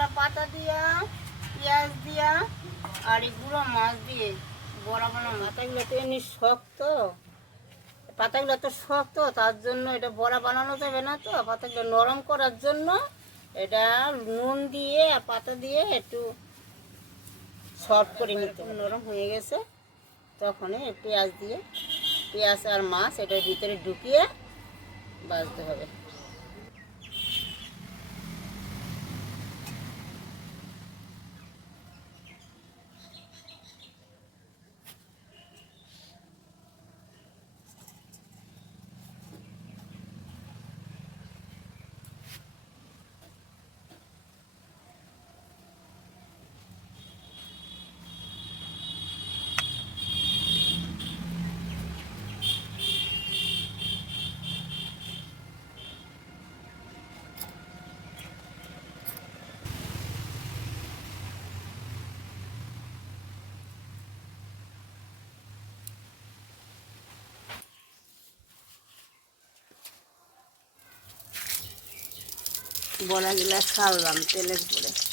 গুঁড়া পাতা দিয়া, পেঁয়াজ দিয়া আর এই গুঁড়ো মাছ দিয়ে বড়া বানানো। পাতাগুলো তো এমনি শক্ত, পাতাগুলো তো শক্ত, তার জন্য এটা বড়া বানানো যাবে না। তো পাতাগুলো নরম করার জন্য এটা নুন দিয়ে আর পাতা দিয়ে একটু সফট করে নিতে। নরম হয়ে গেছে, তখনই পেঁয়াজ দিয়ে, পেঁয়াজ আর মাছ এটার ভিতরে ঢুকিয়ে ভাজতে হবে। বড়াগুলা ছাড়লাম তেলের পরে।